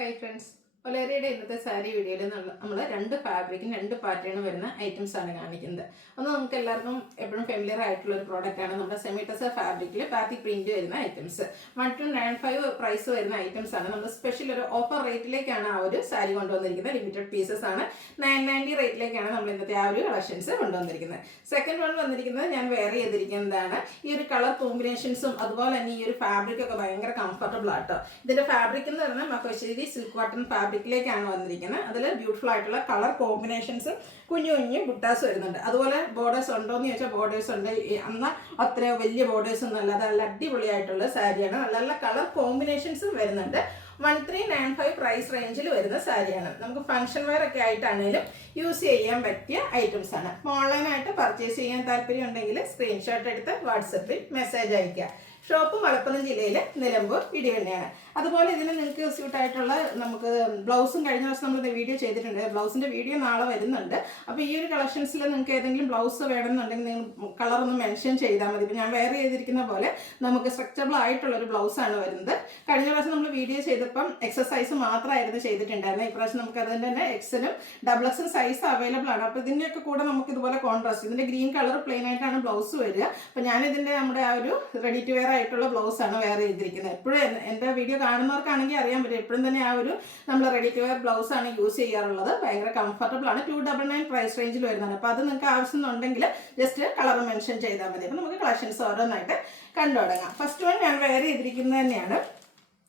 Hi friends. Oleriയുടെ ഇന്നത്തെ സാരി വീഡിയോയിൽ നമ്മൾ രണ്ട് ഫാബ്രിക്കും രണ്ട് പാറ്റേണും വരുന്ന ഐറ്റംസ് ആണ് കാണിക്കുന്നത്. ഒന്ന് നമുക്ക് എല്ലാവർക്കും എപ്പോഴും ഫെമിലിയർ ആയിട്ടുള്ള ഒരു പ്രോഡക്റ്റ് ആണ് നമ്മുടെ സെമി ടെസർ ഫാബ്രിക്കിൽ ബാത്തിക് പ്രിന്റ് വരുന്ന ഐറ്റംസ്. 1295 പ്രൈസ് വരുന്ന ഐറ്റംസ് ആണ്. നമ്മൾ സ്പെഷ്യൽ ഒരു ഓഫർ റേറ്റിലേക്കാണ് ആ ഒരു സാരി കൊണ്ടുവന്നിരിക്കുന്നത്. ലിമിറ്റഡ് പീസസ് ആണ്. 990 റേറ്റിലേക്കാണ് നമ്മൾ ഇന്നത്തെ ആ ഒരു കളക്ഷൻസ് കൊണ്ടുവന്നിരിക്കുന്നത്. സെക്കൻഡ് വൺ വന്നിരിക്കുന്നത് ഞാൻ വെയർ ചെയ്തിരിക്കുന്നതാണ്. ഈ ഒരു കളർ കോമ്പിനേഷൻസും അതുപോലെ തന്നെ ഈ ഒരു ഫാബ്രിക് ഒക്കെ ഭയങ്കര കംഫർട്ടബിൾ ആട്ടോ. ഇതിന്റെ ഫാബ്രിക് എന്ന് പറഞ്ഞാൽ മക്കോശ്ശേരി സിൽക്ക് കോട്ടൺ ഫാബ്രിക്കിലേക്കാണ് വന്നിരിക്കുന്നത്. അതിൽ ബ്യൂട്ടിഫുൾ ആയിട്ടുള്ള കളർ കോമ്പിനേഷൻസും കുഞ്ഞു കുഞ്ഞു ബുട്ടാസ് വരുന്നുണ്ട്. അതുപോലെ ബോർഡേഴ്സ് ഉണ്ടോ എന്ന് ചോദിച്ചാൽ ബോർഡേഴ്സ് ഉണ്ട്. എന്നാൽ അത്ര വലിയ ബോർഡേഴ്സ് ഒന്നും അല്ല. അത് നല്ല അടിപൊളിയായിട്ടുള്ള സാരിയാണ്. നല്ല നല്ല കളർ കോമ്പിനേഷൻസും വരുന്നുണ്ട്. 1395 പ്രൈസ് റേഞ്ചിൽ വരുന്ന സാരിയാണ്. നമുക്ക് ഫംഗ്ഷൻ വെയർ ഒക്കെ ആയിട്ടാണെങ്കിലും യൂസ് ചെയ്യാൻ പറ്റിയ ഐറ്റംസ് ആണ്. ഓൺലൈനായിട്ട് പർച്ചേസ് ചെയ്യാൻ താല്പര്യം ഉണ്ടെങ്കിൽ സ്ക്രീൻഷോട്ട് എടുത്ത് വാട്സപ്പിൽ മെസ്സേജ് അയയ്ക്കുക. ഷോപ്പ് മലപ്പുറം ജില്ലയിൽ നിലമ്പൂർ ഇടിവണ്ണയാണ്. അതുപോലെ ഇതിന് നിങ്ങൾക്ക് സ്യൂട്ടായിട്ടുള്ള നമുക്ക് ബ്ലൗസും കഴിഞ്ഞ ദിവസം നമ്മൾ വീഡിയോ ചെയ്തിട്ടുണ്ട്. ബ്ലൗസിൻ്റെ വീഡിയോ നാളെ വരുന്നുണ്ട്. അപ്പോൾ ഈ ഒരു കളക്ഷൻസിൽ നിങ്ങൾക്ക് ഏതെങ്കിലും ബ്ലൗസ് വേണമെന്നുണ്ടെങ്കിൽ നിങ്ങൾ കളറൊന്ന് മെൻഷൻ ചെയ്താൽ മതി. ഇപ്പോൾ ഞാൻ വെയർ ചെയ്തിരിക്കുന്ന പോലെ നമുക്ക് സ്ട്രക്ചറബിൾ ആയിട്ടുള്ളൊരു ബ്ലൗസാണ് വരുന്നത്. കഴിഞ്ഞ പ്രാവശ്യം നമ്മൾ വീഡിയോ ചെയ്തപ്പം എക്സസൈസ് മാത്രമായിരുന്നു ചെയ്തിട്ടുണ്ടായിരുന്നത്. ഇപ്രാവശ്യം നമുക്ക് അതിൻ്റെ തന്നെ എക്സലും ഡബിൾ എക്സും സൈസ് അവൈലബിൾ ആണ്. അപ്പോൾ ഇതിൻ്റെയൊക്കെ കൂടെ നമുക്ക് ഇതുപോലെ കോൺട്രാസ്റ്റ്, ഇതിൻ്റെ ഗ്രീൻ കളർ പ്ലെയിൻ ആയിട്ടാണ് ബ്ലൗസ് വരിക. അപ്പോൾ ഞാനിതിൻ്റെ നമ്മുടെ ആ ഒരു റെഡി ടു വെയർ ആയിട്ടുള്ള ബ്ലൗസാണ് വെയർ ചെയ്തിരിക്കുന്നത്. എപ്പോഴും എൻ്റെ വീഡിയോ കാണുന്നവർക്കാണെങ്കിൽ അറിയാൻ പറ്റും. എപ്പോഴും തന്നെ ആ ഒരു നമ്മൾ റെഡി ടു വെയർ ബ്ലൗസാണ് യൂസ് ചെയ്യാറുള്ളത്. ഭയങ്കര കംഫർട്ടബിൾ ആണ്. 299 പ്രൈസ് റേഞ്ചിൽ വരുന്നതാണ്. അപ്പോൾ അത് നിങ്ങൾക്ക് ആവശ്യമുണ്ടെങ്കിൽ ജസ്റ്റ് കളർ മെൻഷൻ ചെയ്താൽ മതി. അപ്പോൾ നമുക്ക് കളക്ഷൻസ് ഓരോന്നായിട്ട് കണ്ടു തുടങ്ങാം. ഫസ്റ്റ് വൺ ഞാൻ വെയർ ചെയ്തിരിക്കുന്നത് തന്നെയാണ്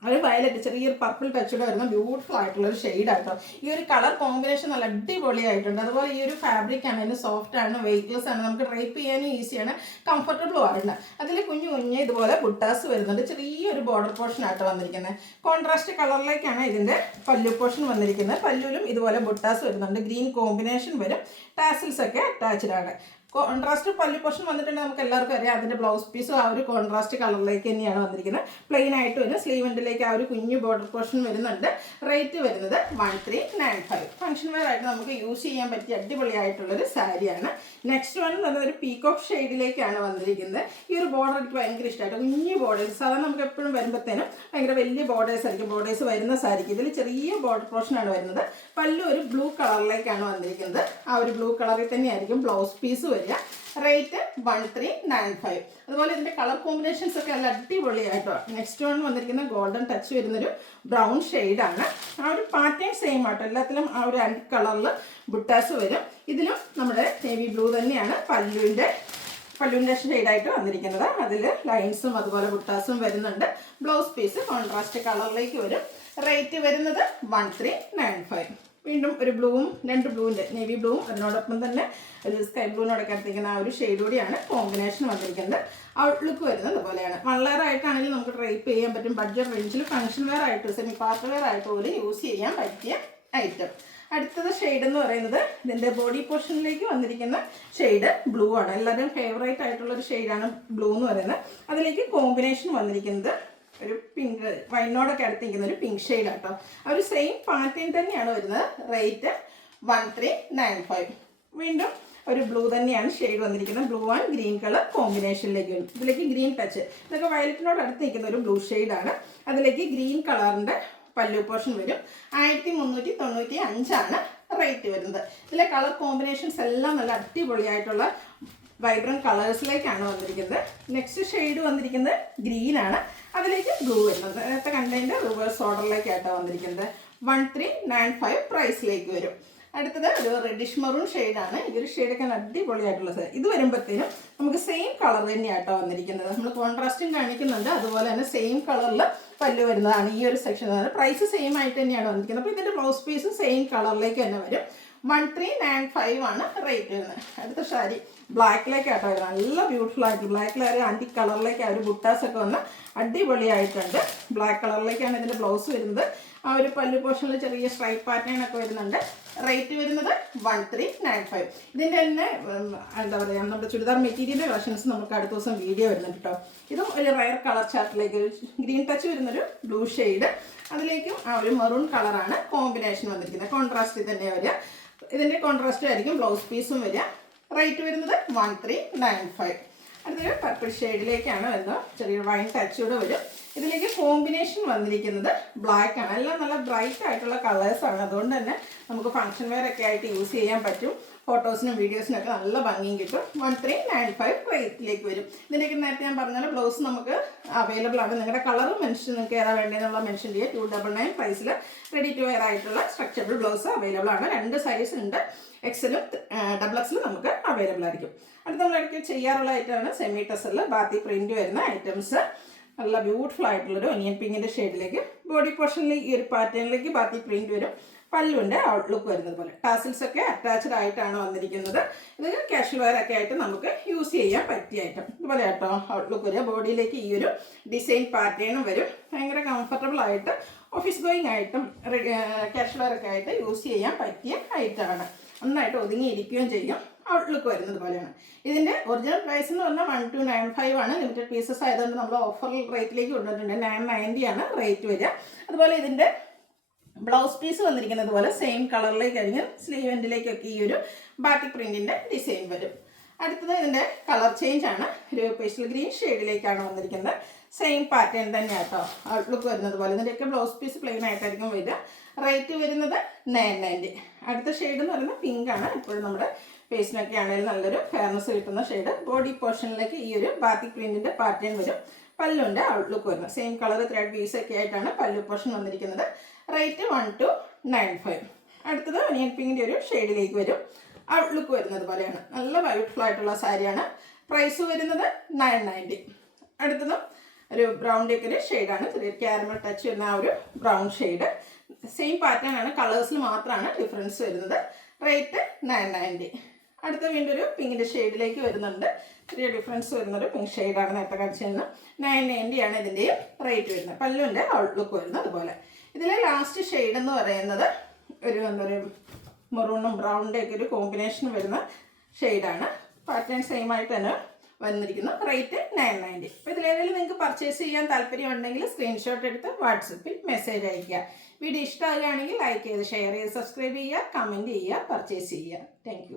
ഒരു വയലറ്റ്, ചെറിയൊരു പർപ്പിൾ ടച്ചോടെ വരുന്ന ബ്യൂട്ടിഫുൾ ആയിട്ടുള്ള ഒരു ഷെയ്ഡാട്ടോ. ഈ ഒരു കളർ കോമ്പിനേഷൻ നല്ല അടിപൊളിയായിട്ടുണ്ട്. അതുപോലെ ഈ ഒരു ഫാബ്രിക് ആണെങ്കിലും സോഫ്റ്റ് ആണ്, വെയ്റ്റ്ലെസ് ആണ്, നമുക്ക് ഡ്രൈപ്പ് ചെയ്യാനും ഈസിയാണ്, കംഫർട്ടബിളും ആണ്. അതിൽ കുഞ്ഞു കുഞ്ഞ് ഇതുപോലെ ബുട്ടാസ് വരുന്നുണ്ട്. ചെറിയൊരു ബോർഡർ പോർഷൻ ആയിട്ട് വന്നിരിക്കുന്നത്. കോൺട്രാസ്റ്റ് കളറിലേക്കാണ് ഇതിൻ്റെ പല്ലു പോർഷൻ വന്നിരിക്കുന്നത്. പല്ലുവിലും ഇതുപോലെ ബുട്ടാസ് വരുന്നുണ്ട്. ഗ്രീൻ കോമ്പിനേഷൻ വരും. ടാസിൽസ് ഒക്കെ അറ്റാച്ച്ഡ് ആണ്. കോൺട്രാസ്റ്റ് പല്ലു പോർഷൻ വന്നിട്ടുണ്ടെങ്കിൽ നമുക്ക് എല്ലാവർക്കും അറിയാം. അതിൻ്റെ ബ്ലൗസ് പീസും ആ ഒരു കോൺട്രാസ്റ്റ് കളറിലേക്ക് തന്നെയാണ് വന്നിരിക്കുന്നത്. പ്ലെയിൻ ആയിട്ട് വരും. സ്ലീവ് എൻഡിലേക്ക് ആ ഒരു കുഞ്ഞു ബോർഡർ പോർഷൻ വരുന്നുണ്ട്. റേറ്റ് വരുന്നത് 1395. ഫംഗ്ഷൻ വെയർ ആയിട്ട് നമുക്ക് യൂസ് ചെയ്യാൻ പറ്റിയ അടിപൊളിയായിട്ടുള്ളൊരു സാരിയാണ്. നെക്സ്റ്റ് വൺ എന്ന് പറഞ്ഞാൽ ഒരു പീകോക്ക് ഷെയ്ഡിലേക്കാണ് വന്നിരിക്കുന്നത്. ഈ ഒരു ബോർഡർ എനിക്ക് ഭയങ്കര ഇഷ്ടമായിട്ട്. കുഞ്ഞു ബോർഡേഴ്സ് സാധാരണ നമുക്ക് എപ്പോഴും വരുമ്പോഴത്തേനും ഭയങ്കര വലിയ ബോർഡേഴ്സ് ആയിരിക്കും. ബോർഡേഴ്സ് വരുന്ന സാരിക്ക് ഇതിൽ ചെറിയ ബോർഡർ പോർഷനാണ് വരുന്നത്. പല്ലു ഒരു ബ്ലൂ കളറിലേക്കാണ് വന്നിരിക്കുന്നത്. ആ ഒരു ബ്ലൂ കളറിൽ തന്നെയായിരിക്കും ബ്ലൗസ് പീസ് വരിക. റേറ്റ് 1395. അതുപോലെ ഇതിൻ്റെ കളർ കോമ്പിനേഷൻസ് ഒക്കെ നല്ല അടിപൊളിയായിട്ടോ. നെക്സ്റ്റ് വൺ വന്നിരിക്കുന്ന ഗോൾഡൻ ടച്ച് വരുന്നൊരു ബ്രൗൺ ഷെയ്ഡാണ്. ആ ഒരു പാറ്റേൺ സെയിം ആട്ടോ. എല്ലാത്തിലും ആ ഒരു അണ്ടി കളറിൽ ബുട്ടാസ് വരും. ഇതിലും നമ്മുടെ നേവി ബ്ലൂ തന്നെയാണ് പല്ലുവിൻ്റെ ഷെയ്ഡായിട്ട് വന്നിരിക്കുന്നത്. അതിൽ ലൈൻസും അതുപോലെ ബുട്ടാസും വരുന്നുണ്ട്. ബ്ലൗസ് പീസ് കോൺട്രാസ്റ്റ് കളറിലേക്ക് വരും. റേറ്റ് വരുന്നത് 1395. വീണ്ടും ഒരു ബ്ലൂവും രണ്ട് ബ്ലൂവിൻ്റെ നേവി ബ്ലൂവും അതിനോടൊപ്പം തന്നെ ഒരു സ്കൈ ബ്ലൂവിനോടൊക്കെ അടുത്തിരിക്കുന്ന ആ ഒരു ഷെയ്ഡ് കൂടിയാണ് കോമ്പിനേഷൻ വന്നിരിക്കുന്നത്. ഔട്ട്ലുക്ക് വരുന്നത് ഇതുപോലെയാണ്. വള്ളറായിട്ടാണെങ്കിൽ നമുക്ക് ഡ്രൈപ്പ് ചെയ്യാൻ പറ്റും. ബഡ്ജറ്റ് റേഞ്ചിൽ ഫംഗ്ഷൻ വെയർ ആയിട്ട് സെമി പാർട്ടി വെയർ ആയിട്ട് പോലും യൂസ് ചെയ്യാൻ പറ്റിയ ഐറ്റം. അടുത്തത് ഷെയ്ഡ് എന്ന് പറയുന്നത് ഇതിൻ്റെ ബോഡി പോർഷനിലേക്ക് വന്നിരിക്കുന്ന ഷെയ്ഡ് ബ്ലൂ ആണ്. എല്ലാവരും ഫേവറേറ്റ് ആയിട്ടുള്ളൊരു ഷെയ്ഡാണ് ബ്ലൂ എന്ന് പറയുന്നത്. അതിലേക്ക് കോമ്പിനേഷൻ വന്നിരിക്കുന്നത് ഒരു പിങ്ക് വൈനോടൊക്കെ അടുത്തിരിക്കുന്ന ഒരു പിങ്ക് ഷെയ്ഡ് ആട്ടോ. ആ ഒരു സെയിം പാറ്റേൺ തന്നെയാണ് വരുന്നത്. റേറ്റ് 1395. വീണ്ടും ഒരു ബ്ലൂ തന്നെയാണ് ഷെയ്ഡ് വന്നിരിക്കുന്നത്. ബ്ലൂ ആൻഡ് ഗ്രീൻ കളർ കോമ്പിനേഷനിലേക്ക് വരും. ഇതിലേക്ക് ഗ്രീൻ ടച്ച്, ഇതൊക്കെ വയലറ്റിനോട് അടുത്ത് നിൽക്കുന്ന ഒരു ബ്ലൂ ഷെയ്ഡാണ്. അതിലേക്ക് ഗ്രീൻ കളറിൻ്റെ പല്ലു പോർഷൻ വരും. 1395 റേറ്റ് വരുന്നത്. ഇതിലെ കളർ കോമ്പിനേഷൻസ് എല്ലാം നല്ല അടിപൊളിയായിട്ടുള്ള വൈബ്രൻറ്റ് കളേഴ്സിലേക്കാണ് വന്നിരിക്കുന്നത്. നെക്സ്റ്റ് ഷെയ്ഡ് വന്നിരിക്കുന്നത് ഗ്രീനാണ്. അതിലേക്ക് ബ്ലൂ വരുന്നത്. നേരത്തെ കണ്ടതിൻ്റെ റിവേഴ്സ് ഓർഡറിലേക്കായിട്ടാണ് വന്നിരിക്കുന്നത്. 1395 പ്രൈസിലേക്ക് വരും. അടുത്തത് ഒരു റെഡിഷ് മറൂൺ ഷെയ്ഡാണ്. ഇതൊരു ഷെയ്ഡൊക്കെ അടിപൊളിയായിട്ടുള്ളത്. ഇത് വരുമ്പോഴത്തേനും നമുക്ക് സെയിം കളർ തന്നെയായിട്ടോ വന്നിരിക്കുന്നത്. നമ്മൾ കോൺട്രാസ്റ്റും കാണിക്കുന്നുണ്ട്. അതുപോലെ തന്നെ സെയിം കളറിൽ പല്ലു വരുന്നതാണ് ഈ ഒരു സെക്ഷൻ. പ്രൈസ് സെയിം ആയിട്ട് തന്നെയാണ് വന്നിരിക്കുന്നത്. അപ്പോൾ ഇതിൻ്റെ ബ്ലൗസ് പീസും സെയിം കളറിലേക്ക് തന്നെ വരും. 1395 റേറ്റ് വരുന്നത്. അടുത്ത സാരി ബ്ലാക്കിലേക്കാട്ടോ വരുന്നത്. നല്ല ബ്യൂട്ടിഫുൾ ആയിട്ട് ബ്ലാക്കിൽ ഒരു ആൻറ്റി കളറിലേക്ക് ആ ഒരു ബുട്ടാസൊക്കെ വന്ന് അടിപൊളിയായിട്ടുണ്ട്. ബ്ലാക്ക് കളറിലേക്കാണ് ഇതിൻ്റെ ബ്ലൗസ് വരുന്നത്. ആ ഒരു പല്ലു പോർഷനിൽ ചെറിയ സ്ട്രൈപ്പ് പാറ്റേൺ ഒക്കെ വരുന്നുണ്ട്. റേറ്റ് വരുന്നത് 1395. ഇതിൻ്റെ തന്നെ എന്താ പറയുക, നമ്മുടെ ചുരിദാർ മെറ്റീരിയലിൻ്റെ കളക്ഷൻസ് നമുക്ക് അടുത്ത ദിവസം വീഡിയോ വരുന്നുണ്ട് കേട്ടോ. ഇതും ഒരു റയർ കളർ ചാർട്ടിലേക്ക് ഗ്രീൻ ടച്ച് വരുന്നൊരു ബ്ലൂ ഷെയ്ഡ്. അതിലേക്കും ആ ഒരു മെറൂൺ കളറാണ് കോമ്പിനേഷൻ വന്നിരിക്കുന്നത്. കോൺട്രാസ്റ്റ് തന്നെ വരിക. ഇതിൻ്റെ കോൺട്രാസ്റ്റ് ആയിരിക്കും ബ്ലൗസ് പീസും വരിക. റേറ്റ് വരുന്നത് 1395. അടുത്തൊരു പർപ്പിൾ ഷെയ്ഡിലേക്കാണ് വരുന്നത്. ചെറിയൊരു വൈൻ ടച്ചൂടെ വരും. ഇതിലേക്ക് കോമ്പിനേഷൻ വന്നിരിക്കുന്നത് ബ്ലാക്ക് ആണ്. എല്ലാം നല്ല ബ്രൈറ്റ് ആയിട്ടുള്ള കളേഴ്സാണ്. അതുകൊണ്ട് തന്നെ നമുക്ക് ഫംഗ്ഷൻ വെയർ ഒക്കെ ആയിട്ട് യൂസ് ചെയ്യാൻ പറ്റും. ഫോട്ടോസിനും വീഡിയോസിനൊക്കെ നല്ല ഭംഗിയും കിട്ടും. 1395 റേറ്റിലേക്ക് വരും. ഇതിൻ്റെയൊക്കെ നേരത്തെ ഞാൻ പറഞ്ഞാൽ ബ്ലൗസ് നമുക്ക് അവൈലബിൾ ആണ്. നിങ്ങളുടെ കളറും മെൻഷൻ നിങ്ങൾക്ക് ഏതാ വേണ്ടതെന്നുള്ള മെൻഷൻ ചെയ്യുക. 299 പ്രൈസിൽ റെഡി ടു വെയർ ആയിട്ടുള്ള സ്ട്രക്ചറബിൾ ബ്ലൗസ് അവൈലബിൾ ആണ്. 2 സൈസ് ഉണ്ട്. എക്സലും XXL നമുക്ക് അവൈലബിൾ ആയിരിക്കും. അടുത്ത നമ്മളിടയ്ക്ക് ചെയ്യാറുള്ള ഐറ്റമാണ് സെമി ടെസറിൽ ബാത്തി പ്രിൻറ്റ് വരുന്ന ഐറ്റംസ്. നല്ല ബ്യൂട്ടിഫുൾ ആയിട്ടുള്ളൊരു ഒനിയൻ പിങ്കിൻ്റെ ഷെയ്ഡിലേക്ക് ബോഡി പോർഷനിൽ ഈ ഒരു പാറ്റേണിലേക്ക് ബാത്തി പ്രിൻറ്റ് വരും. പല്ലുവിൻ്റെ ഔട്ട്ലുക്ക് വരുന്നത് പോലെ ടാസിൽസ് ഒക്കെ അറ്റാച്ച്ഡ് ആയിട്ടാണ് വന്നിരിക്കുന്നത്. ഇത് കാഷ്വൽ വെയർ ഒക്കെ ആയിട്ട് നമുക്ക് യൂസ് ചെയ്യാൻ പറ്റിയ ഐറ്റം. ഇതുപോലെ കേട്ടോ ഔട്ട്ലുക്ക് വരിക. ബോഡിയിലേക്ക് ഈ ഒരു ഡിസൈൻ പാറ്റേണും വരും. ഭയങ്കര കംഫർട്ടബിൾ ആയിട്ട് ഓഫീസ് ഗോയിങ് ആയിട്ടും കാഷ്വൽ വെയർ ഒക്കെ ആയിട്ട് യൂസ് ചെയ്യാൻ പറ്റിയ ഐറ്റമാണ്. നന്നായിട്ട് ഒതുങ്ങിയിരിക്കുകയും ചെയ്യും. ഔട്ട്ലുക്ക് വരുന്നത് പോലെയാണ്. ഇതിൻ്റെ ഒറിജിനൽ പ്രൈസ് എന്ന് പറഞ്ഞാൽ 1295 ആണ്. ലിമിറ്റഡ് പീസസ് ആയതുകൊണ്ട് നമ്മൾ ഓഫർ റേറ്റിലേക്ക് കൊണ്ടുവന്നിട്ടുണ്ട്. 990 ആണ് റേറ്റ് വരിക. അതുപോലെ ഇതിൻ്റെ ബ്ലൗസ് പീസ് വന്നിരിക്കുന്നത് പോലെ സെയിം കളറിലേക്ക് ആയിരിക്കും. സ്ലീവ് എൻഡിലേക്കൊക്കെ ഈ ഒരു ബാറ്റിക് പ്രിൻറ്റിൻ്റെ ഡിസൈൻ വരും. അടുത്തത് ഇതിൻ്റെ കളർ ചേഞ്ച് ആണ്. ഒരു പേസ്റ്റൽ ഗ്രീൻ ഷെയ്ഡിലേക്കാണ് വന്നിരിക്കുന്നത്. സെയിം പാറ്റേൺ തന്നെയാണ് കേട്ടോ ഔട്ട്ലുക്ക് വരുന്നത് പോലെ. ഇതിൻ്റെയൊക്കെ ബ്ലൗസ് പീസ് പ്ലെയിൻ ആയിട്ടായിരിക്കും വരിക. റേറ്റ് വരുന്നത് 990. അടുത്ത ഷെയ്ഡ് എന്ന് പറയുന്നത് പിങ്ക് ആണ്. ഇപ്പോഴും നമ്മുടെ ഫേസിനൊക്കെ ആണെങ്കിലും നല്ലൊരു ഫെയർനെസ് കിട്ടുന്ന ഷെയ്ഡ്. ബോഡി പോർഷനിലേക്ക് ഈ ഒരു ബാത്തിക് പ്രിൻറ്റിൻ്റെ പാറ്റേൺ വരും. പല്ലുണ്ട് ഔട്ട്ലുക്ക് വരുന്നത്. സെയിം കളർ ത്രെഡ് പീസ് ഒക്കെ ആയിട്ടാണ് പല്ലു പോർഷൻ വന്നിരിക്കുന്നത്. റേറ്റ് 1295. അടുത്തത് ഒനിയൻ പിങ്കിൻ്റെ ഒരു ഷെയ്ഡിലേക്ക് വരും. ഔട്ട്ലുക്ക് വരുന്നത് പോലെയാണ്. നല്ല ബ്യൂട്ടിഫുൾ ആയിട്ടുള്ള സാരിയാണ്. പ്രൈസ് വരുന്നത് 990. അടുത്തതും ഒരു ബ്രൗണിൻ്റെ ഒക്കെ ഒരു ഷെയ്ഡാണ്. ചെറിയ ക്യാരമൽ ടച്ച് വരുന്ന ആ ഒരു ബ്രൗൺ ഷെയ്ഡ്. സെയിം പാറ്റേൺ ആണ്. കളേഴ്സിൽ മാത്രമാണ് ഡിഫറൻസ് വരുന്നത്. റേറ്റ് 990. അടുത്ത വീണ്ടും ഒരു പിങ്കിൻ്റെ ഷെയ്ഡിലേക്ക് വരുന്നുണ്ട്. ചെറിയ ഡിഫറൻസ് വരുന്നൊരു പിങ്ക് ഷെയ്ഡാണ് നേരത്തെ കാണിച്ചിരുന്നത്. 990 ആണ് ഇതിൻ്റെയും റേറ്റ് വരുന്നത്. പല്ലുവിൻ്റെ ഔട്ട്ലുക്ക് വരുന്നത് അതുപോലെ. ഇതിലെ ലാസ്റ്റ് ഷെയ്ഡ് എന്ന് പറയുന്നത് ഒരു മെറൂണും ബ്രൗണിൻ്റെ ഒക്കെ ഒരു കോമ്പിനേഷൻ വരുന്ന ഷെയ്ഡാണ്. പാറ്റേൺ സെയിം ആയിട്ട് തന്നെ വന്നിരിക്കുന്നു. റേറ്റ് 990. അപ്പോൾ ഇതിലേതെങ്കിലും നിങ്ങൾക്ക് പർച്ചേസ് ചെയ്യാൻ താല്പര്യമുണ്ടെങ്കിൽ സ്ക്രീൻഷോട്ട് എടുത്ത് വാട്സപ്പിൽ മെസ്സേജ് അയയ്ക്കുക. വീഡിയോ ഇഷ്ടമാകുകയാണെങ്കിൽ ലൈക്ക് ചെയ്ത് ഷെയർ ചെയ്ത് സബ്സ്ക്രൈബ് ചെയ്യുക, കമൻറ്റ് ചെയ്യുക, പർച്ചേസ് ചെയ്യുക. താങ്ക്